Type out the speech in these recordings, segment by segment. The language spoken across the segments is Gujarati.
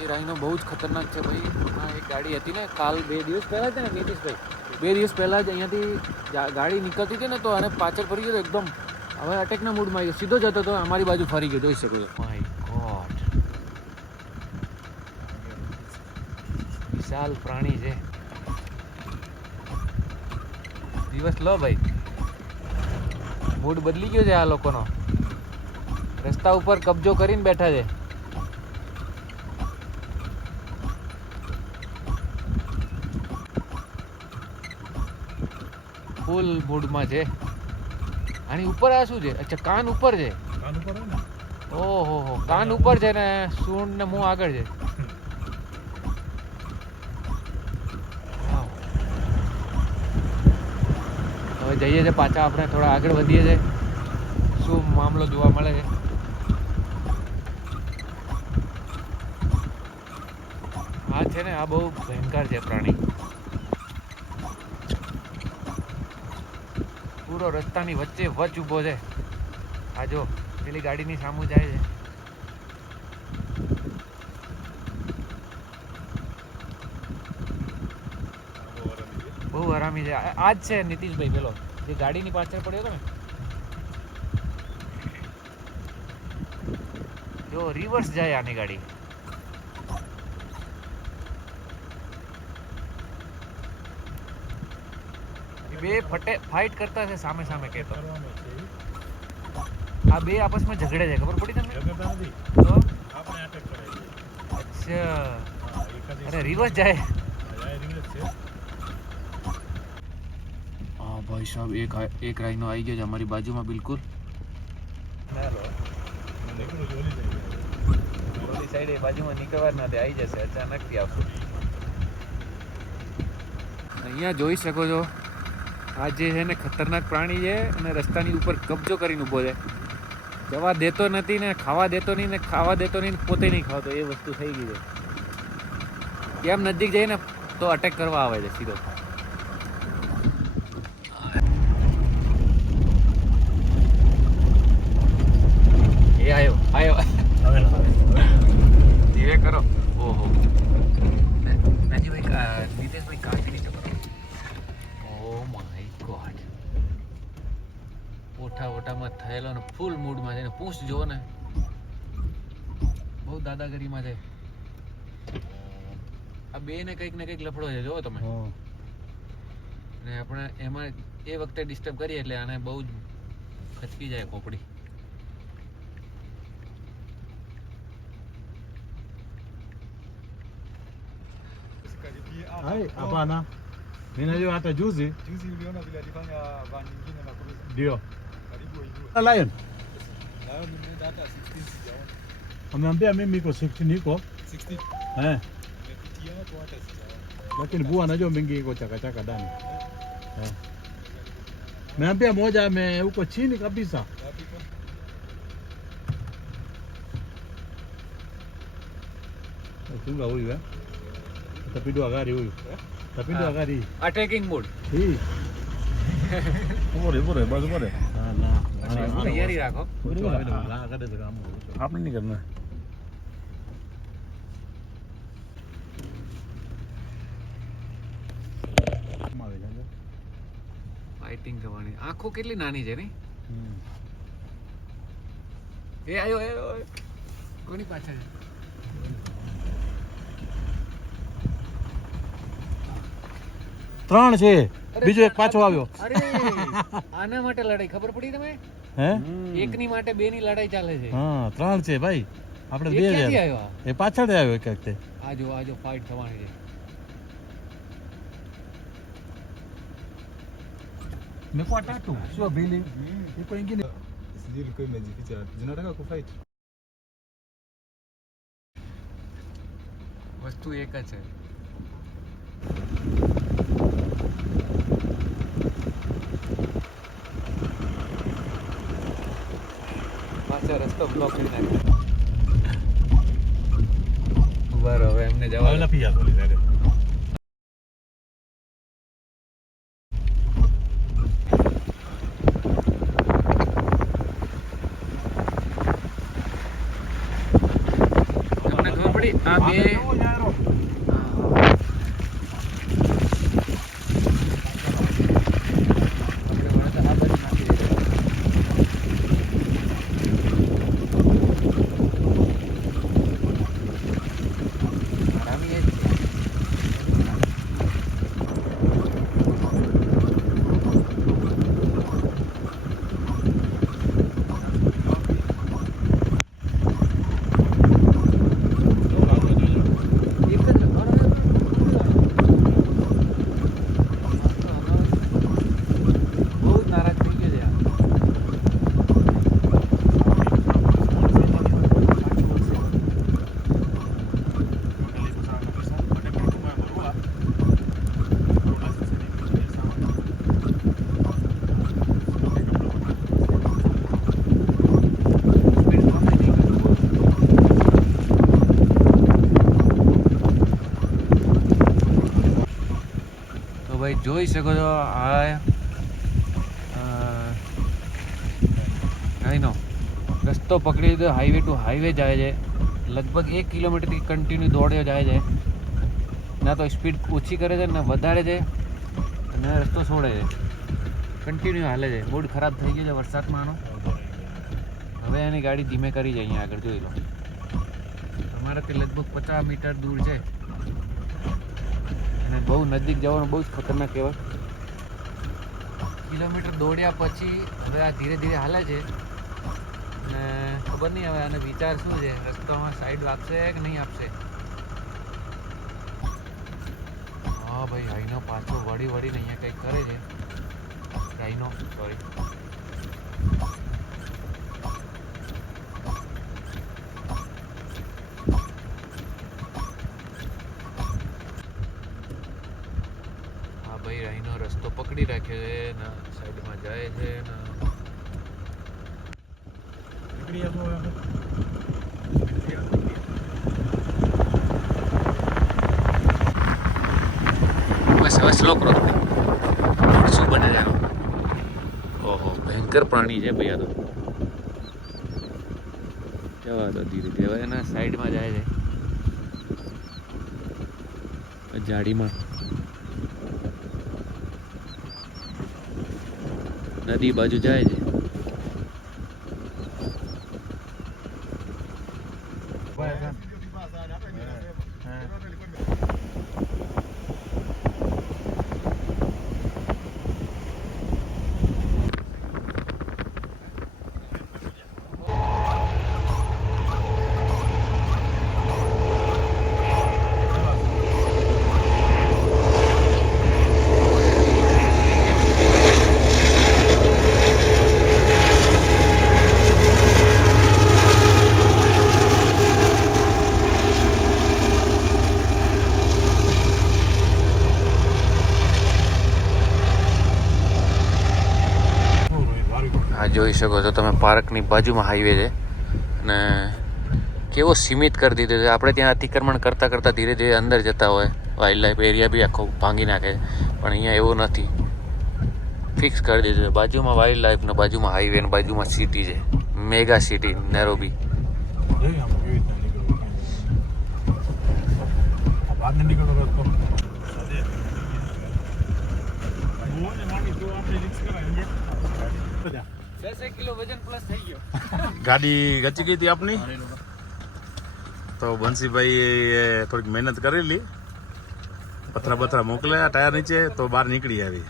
એ રાઈનો બહુ જ ખતરનાક છે ભાઈ. આ એક ગાડી હતી ને, કાલ બે દિવસ પહેલાં છે ને, નીતિશભાઈ. બે દિવસ પહેલાં જ અહીંયાથી ગાડી નીકળતી હતી ને, તો અને પાછળ ફરી ગયો એકદમ, હવે અટેકના મૂડમાં આવી ગયો. સીધો જતો હતો અમારી બાજુ ફરી ગયો, જોઈ શકો છો. માય ગોડ વિશાલ પ્રાણી છે. દિવસ લો ભાઈ. મૂડ બદલી ગયો છે આ લોકોનો. રસ્તા ઉપર કબજો કરીને બેઠા છે. ફૂલ મૂડમાં છે. આની ઉપર આ શું છે? અચ્છા કાન ઉપર છે. કાન ઉપર ને? ઓહો હો કાન ઉપર છે ને સૂંઢ ને મોં આગળ છે. હવે જઈએ છે પાછા આપણે થોડા આગળ વધીએ છે. શું મામલો જોવા મળે છે? આ છે ને આ બહુ ભયંકર છે પ્રાણી. પૂરો રસ્તાની વચ્ચે વચ ઊભો છે. આ જો, પેલી ગાડીની સામુ જાય છે. બહુ હરામી છે. આ જ છે નીતિશભાઈ પેલો. જે ગાડીની પાછળ પડ્યો હતો ને. જો રિવર્સ જાય આની ગાડી એ બે ફટે ફાઇટ કરતા છે સામે સામે કહેતો આ બે આપસમાં ઝઘડે છે ખબર પડી તમને? તો? અચ્છા. અરે રિવર્સ જાય. હા, ભાઈ સાહેબ એક એક રાઈનો આવી ગયો છે અમારી બાજુમાં બિલકુલ. જાય ઓલી બાજુમાં નીકળવા જ આવી જશે અચાનકથી આવશે. અહીંયા જોઈ શકો છો આ જે છે ને ખતરનાક પ્રાણી છે અને રસ્તાની ઉપર કબજો કરીને ઊભો છે. જવા દેતો નથી ને ખાવા દેતો નહીં ને ખાવા દેતો નહીં પોતે નહીં ખાવતો, એ વસ્તુ થઈ ગઈ છે. કેમ નજીક જઈને તો અટેક કરવા આવે છે સીધો એ આવ્યો આવ્યો હવે ધીરે કરો ઓહો નાજીભાઈ કા નીતેશભાઈ કાચી નીચે કરો ઓ માય ગોડ ઓઠા ઓઠામાં થયેલો ને ફૂલ મૂડમાં છે ને પૂછ જુઓ ને બહુ દાદાગીરીમાં છે આ બે ને કંઈક ને કંઈક લફડો છે જુઓ તમે ને આપણે એમાં એ વખતે ડિસ્ટર્બ કરીએ એટલે આને બહુ જ ખચકી જાય ખોપડી Hai, hapana. Mimi najua hata juzi Juzi uliona vile alifanya van nyingine na cruise ndio. karibu waijue. Lion Ameambia mimi iko 60 niko 60. Eh. Lakini bua anajua mingi iko chaka chaka ndani. Eh. Meambia moja ame huko chini kabisa. Chunga huyu eh. Tapindua gari huyu. Tapindua ah. gari. Attacking mode. Hii. Bora bora bora bora. આપણે નહીં કરના ફાઇટિંગ થવાની આંખો કેટલી નાની છે ને? એ આયો એ કોની પાછળ? ત્રણ છે. બીજો એક પાછો આવ્યો. અરે. આના માટે લડાઈ ખબર પડી તમે હે? એકની માટે બે ની લડાઈ ચાલે છે. હા ત્રણ છે ભાઈ. આપણે બે આવ્યો? એ પાછળ આવ્યો એક વખતે. આજો આજો ફાઇટ થવાની છે. વસ્તુ એક જ છે. પાછો રસ્તો બ્લોક કરી નાખ્યો હવે એમને જવા દો. pia થોડી સાઈડે. તમને ખબર પડી આ બે આપણે વળતા આ બાજુ નાખી દઈએ. હરામી એ જ છે. એક જ બરાબર. બહુ જ નારાજ થઈ ગયો છે આ. તો ભાઈ જોઈ શકો છો આ અહીંનો રસ્તો પકડી લીધો હાઈવે ટુ હાઈવે જાય છે. લગભગ એક કિલોમીટરથી કન્ટિન્યુ દોડ્યો જાય છે. ના તો સ્પીડ ઓછી કરે છે ને વધારે છે. અને રસ્તો છોડે છે. કન્ટિન્યુ હાલે છે. મૂડ ખરાબ થઈ ગયો છે વરસાદમાં આનો. હવે એની ગાડી ધીમે કરી છે, અહીંયા આગળ જોઈ લો. અમારાથી લગભગ પચાસ મીટર દૂર છે. અને બહુ નજીક જવાનું બહુ જ ખતરનાક કહેવાય. કિલોમીટર દોડ્યા પછી હવે આ ધીરે ધીરે હાલે છે. ને ખબર નહીં હવે આને વિચાર શું છે? રસ્તામાં સાઈડ આપશે કે નહીં આપશે હા ભાઈ હાઈનો પાછો વળી વળીને અહીંયા કંઈક કરે છે. રાઈનો સોરી હા ભાઈ અહીંનો રસ્તો પકડી રાખ્યો છે ને સાઈડમાં જાય છે ને. બસ હવે સ્લો કરો તમે. શું બને છે? ઓહો ભયંકર પ્રાણી છે ભાઈ આ તો. જવા દો ધીરે ધીરે. હવે એના સાઈડમાં જાય છે. જાડીમાં નદી બાજુ જાય છે આ જોઈ શકો છો. તમે પાર્કની બાજુમાં હાઈવે છે. અને કેવો સીમિત કરી દીધો છે. આપણે ત્યાં અતિક્રમણ કરતાં કરતાં ધીરે ધીરે અંદર જતા હોય. વાઇલ્ડ લાઈફ એરિયા બી આખો ભાંગી નાખે પણ અહીંયા એવું નથી. ફિક્સ કરી દીધું છે. બાજુમાં વાઇલ્ડ લાઈફ ને બાજુમાં હાઈવે ને બાજુમાં સિટી છે. મેગા સિટી નેરોબી દસ કિલો વજન પ્લસ થઈ ગયો. ગાડી ગચી ગઈ હતી આપની? તો બંસીભાઈ થોડીક મહેનત કરેલી. પથરા બથરા મોકલ્યા ટાયર નીચે તો બહાર નીકળી આવી.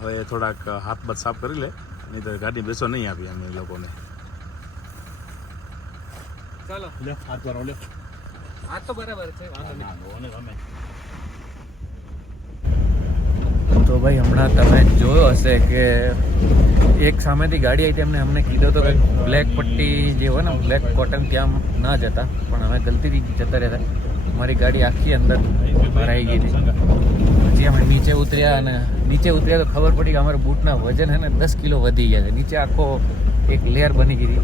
હવે થોડાક હાથ બાથ સાફ કરી લે. નહીં તો ગાડી બેસો નહીં આપી અમે લોકોને. ચાલો. હાથ બરાબર છે તો ભાઈ, હમણાં તમે જોયો હશે કે એક સામેથી ગાડી આવી એમને અમને કીધો હતો કે બ્લેક પટ્ટી જે હોય ને, બ્લેક કોટન ત્યાં ના જતા, પણ અમે ગલતીથી જતા રહેતા. અમારી ગાડી આખી અંદર ભરાઈ ગઈ હતી. પછી અમે નીચે ઉતર્યા અને નીચે ઉતર્યા તો ખબર પડી કે અમારા બૂટના વજન છે ને દસ કિલો વધી ગયા છે. નીચે આખો એક લેયર બની ગઈ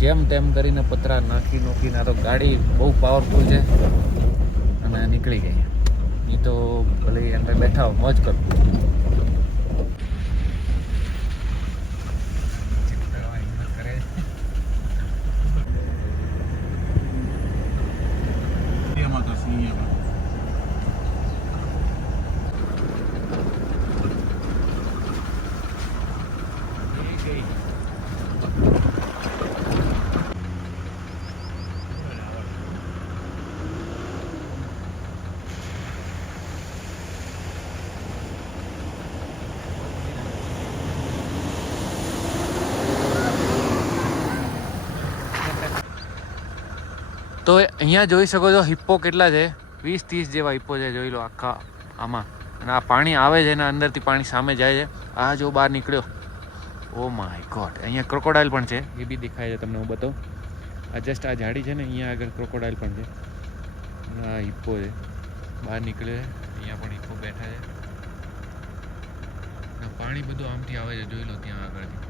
જેમ તેમ કરીને પતરા નાખી નોખીને આ તો ગાડી બહુ પાવરફુલ છે અને નીકળી ગઈ. એ તો ભલે અંદર બેઠા મોજ કરો. તો અહીંયા જોઈ શકો છો હિપ્પો કેટલા છે. વીસ, ત્રીસ જેવા હિપ્પો છે, જોઈ લો આખા આમાં. અને આ પાણી આવે છે, એના અંદરથી પાણી સામે જાય છે. આ જો બહાર નીકળ્યો. ઓ માય ગોડ અહીંયા ક્રોકોડાઇલ પણ છે. એ બી દેખાય છે તમને હું બતાવું. આ જસ્ટ આ ઝાડી છે ને, અહીંયા આગળ ક્રોકોડાઇલ પણ છે. આ હિપ્પો છે. બહાર નીકળ્યો છે. અહીંયા પણ હિપ્પો બેઠા છે. પાણી બધું આમથી આવે છે, જોઈ લો ત્યાં આગળથી.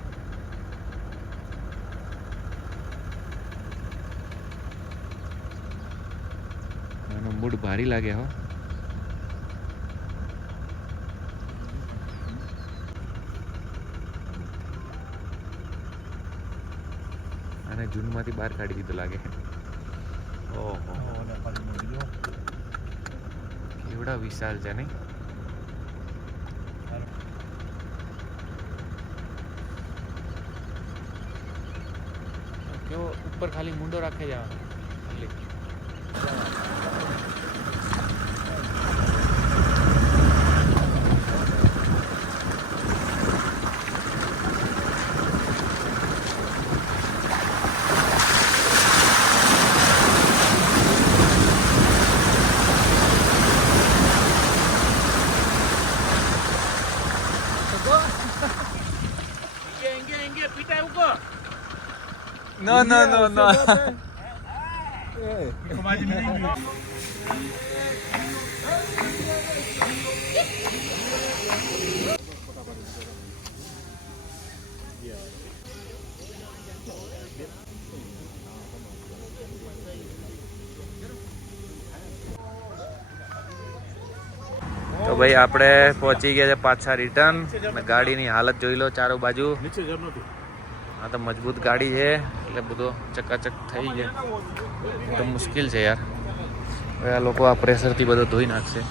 આનો મૂડ ભારી લાગે હો. અને જૂનમાંથી બહાર કાઢી દીધું લાગે. ઓહો. કેવડા વિશાલ છે નહીં. કેવો ઉપર ખાલી મુંડો રાખે જવાનો ખાલી. No, no, no, no. તો ભાઈ આપણે પહોંચી ગયા છે પાછા રિટર્ન અને ગાડીની હાલત જોઈ લો ચારો બાજુ. આ તો મજબૂત ગાડી છે. એટલે બધો ચકાચક થઈ ગયો. તો મુશ્કેલ છે યાર. હવે આ લોકો આ પ્રેશરથી બધો ધોઈ નાખશે.